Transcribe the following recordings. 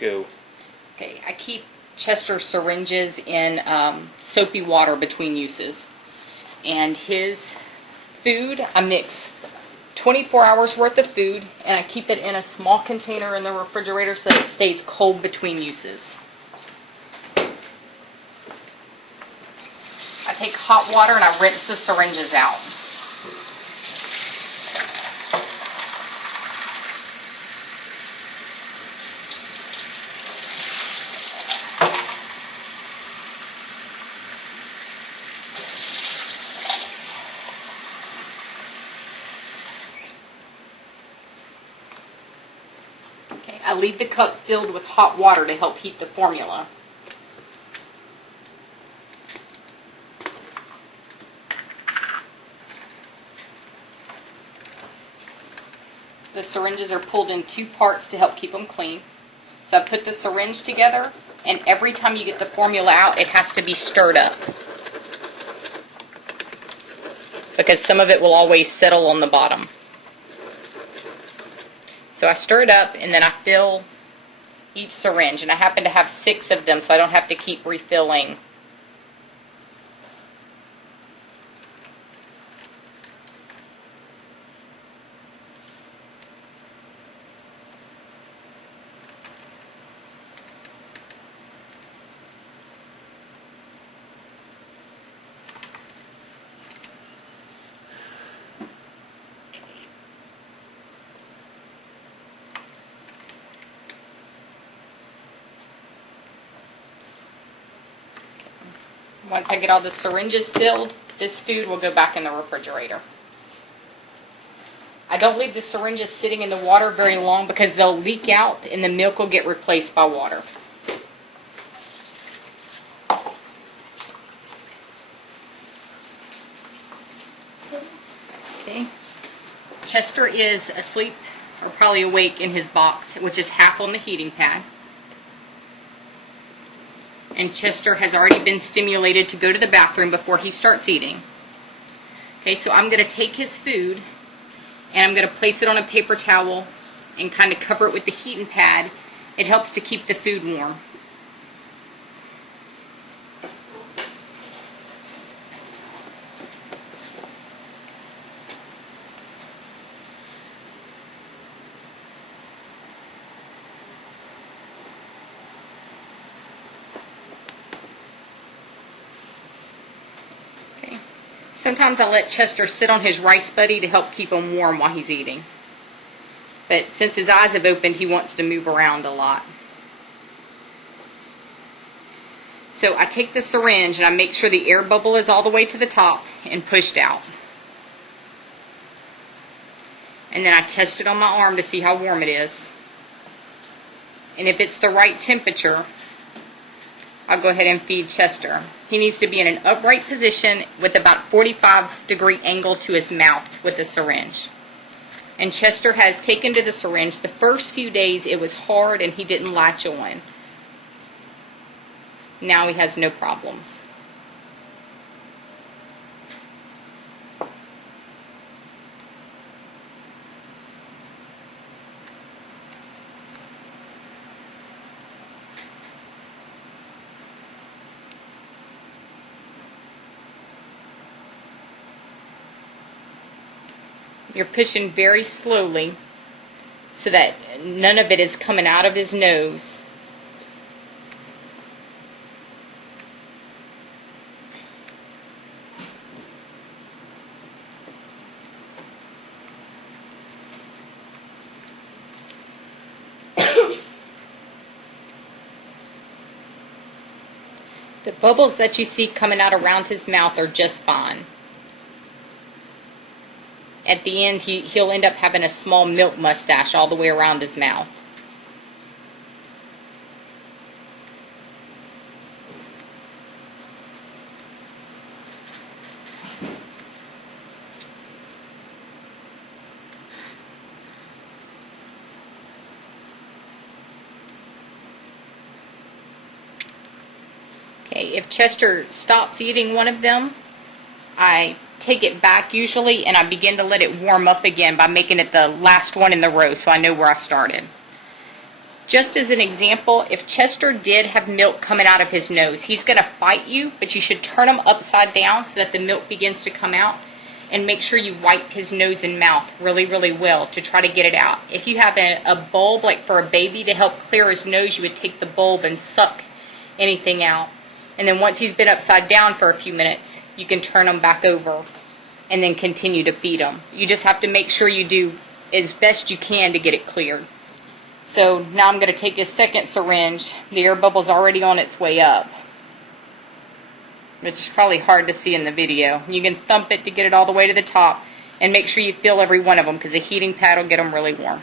Go. Okay, I keep Chester syringes in soapy water between uses. And his food, I mix 24 hours worth of food, and I keep it in a small container in the refrigerator so that it stays cold between uses. I take hot water and I rinse the syringes out. Okay, I leave the cup filled with hot water to help heat the formula. The syringes are pulled in 2 parts to help keep them clean. So I put the syringe together, and every time you get the formula out, it has to be stirred up, because some of it will always settle on the bottom. So I stir it up, and then I fill each syringe, and I happen to have 6 of them, so I don't have to keep refilling. Once I get all the syringes filled, this food will go back in the refrigerator. I don't leave the syringes sitting in the water very long because they'll leak out and the milk will get replaced by water. Okay. Chester is asleep or probably awake in his box, which is half on the heating pad. And Chester has already been stimulated to go to the bathroom before he starts eating. Okay, so I'm going to take his food and I'm going to place it on a paper towel and kind of cover it with the heating pad. It helps to keep the food warm. Sometimes I let Chester sit on his rice buddy to help keep him warm while he's eating. But since his eyes have opened, he wants to move around a lot. So I take the syringe and I make sure the air bubble is all the way to the top and pushed out. And then I test it on my arm to see how warm it is. And if it's the right temperature, I'll go ahead and feed Chester. He needs to be in an upright position with about 45-degree angle to his mouth with the syringe. And Chester has taken to the syringe. The first few days it was hard and he didn't latch on. Now he has no problems. You're pushing very slowly so that none of it is coming out of his nose. The bubbles that you see coming out around his mouth are just fine. At the end, he'll end up having a small milk mustache all the way around his mouth. Okay, if Chester stops eating one of them, I take it back usually and I begin to let it warm up again by making it the last one in the row so I know where I started. Just as an example, if Chester did have milk coming out of his nose, he's going to fight you, but you should turn him upside down so that the milk begins to come out. And make sure you wipe his nose and mouth really, really well to try to get it out. If you have a bulb, like for a baby, to help clear his nose, you would take the bulb and suck anything out. And then once he's been upside down for a few minutes, you can turn him back over and then continue to feed him. You just have to make sure you do as best you can to get it cleared. So now I'm going to take this second syringe. The air bubble's already on its way up, which is probably hard to see in the video. You can thump it to get it all the way to the top, and make sure you fill every one of them because the heating pad will get them really warm.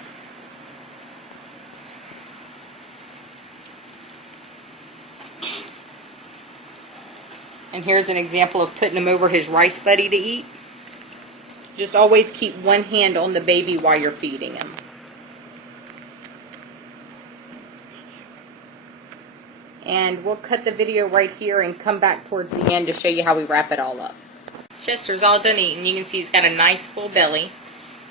And here's an example of putting him over his rice buddy to eat. Just always keep one hand on the baby while you're feeding him. And we'll cut the video right here and come back towards the end to show you how we wrap it all up. Chester's all done eating. You can see he's got a nice full belly.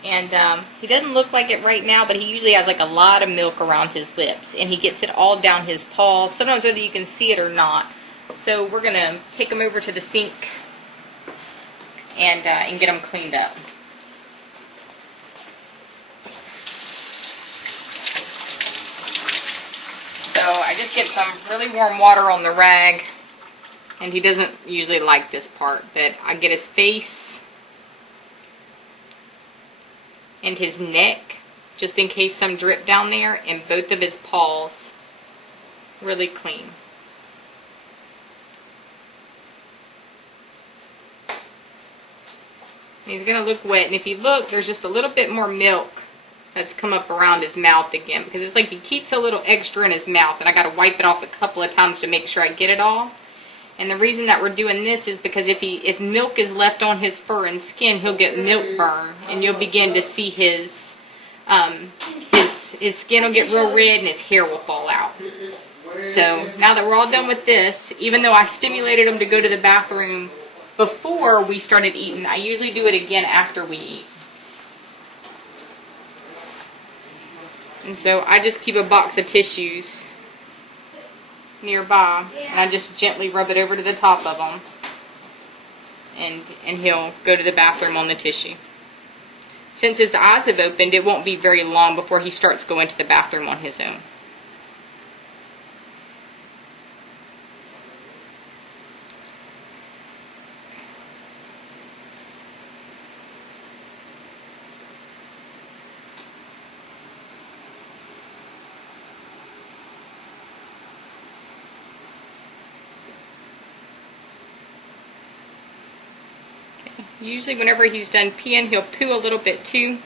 And he doesn't look like it right now, but he usually has like a lot of milk around his lips. And he gets it all down his paws, sometimes whether you can see it or not. So we're going to take him over to the sink and get him cleaned up. So I just get some really warm water on the rag, and he doesn't usually like this part, but I get his face and his neck, just in case some drip down there, and both of his paws really clean. And he's going to look wet, and if you look, there's just a little bit more milk that's come up around his mouth again, because it's like he keeps a little extra in his mouth, and I got to wipe it off a couple of times to make sure I get it all. And the reason that we're doing this is because if milk is left on his fur and skin, he'll get milk burn, and you'll begin to see his skin will get real red and his hair will fall out. So now that we're all done with this, even though I stimulated him to go to the bathroom before we started eating, I usually do it again after we eat. And so I just keep a box of tissues nearby, and I just gently rub it over to the top of him, and he'll go to the bathroom on the tissue. Since his eyes have opened, it won't be very long before he starts going to the bathroom on his own. Usually whenever he's done peeing, he'll poo a little bit too.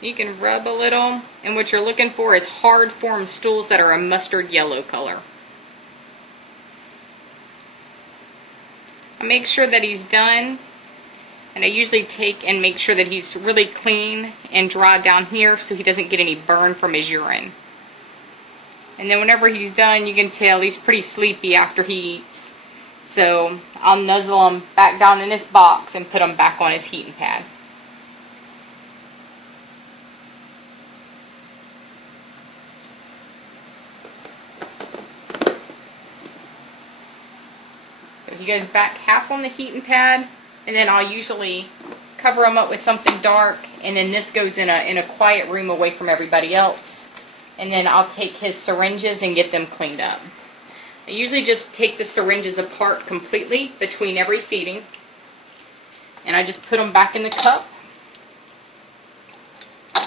You can rub a little, and what you're looking for is hard formed stools that are a mustard yellow color. I make sure that he's done, and I usually take and make sure that he's really clean and dry down here so he doesn't get any burn from his urine. And then whenever he's done, you can tell he's pretty sleepy after he eats. So I'll nuzzle him back down in his box and put him back on his heating pad. So he goes back half on the heating pad, and then I'll usually cover him up with something dark, and then this goes in a quiet room away from everybody else. And then I'll take his syringes and get them cleaned up. I usually just take the syringes apart completely between every feeding, and I just put them back in the cup. I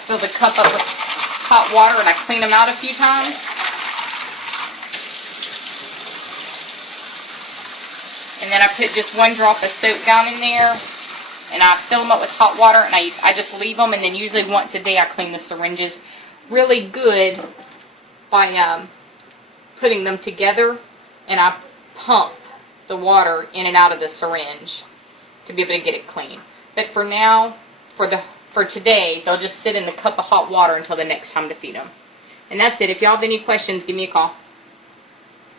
fill the cup up with hot water and I clean them out a few times. And then I put just one drop of soap down in there. And I fill them up with hot water, and I just leave them, and then usually once a day I clean the syringes really good by putting them together, and I pump the water in and out of the syringe to be able to get it clean. But for now, for today, they'll just sit in the cup of hot water until the next time to feed them. And that's it. If y'all have any questions, give me a call.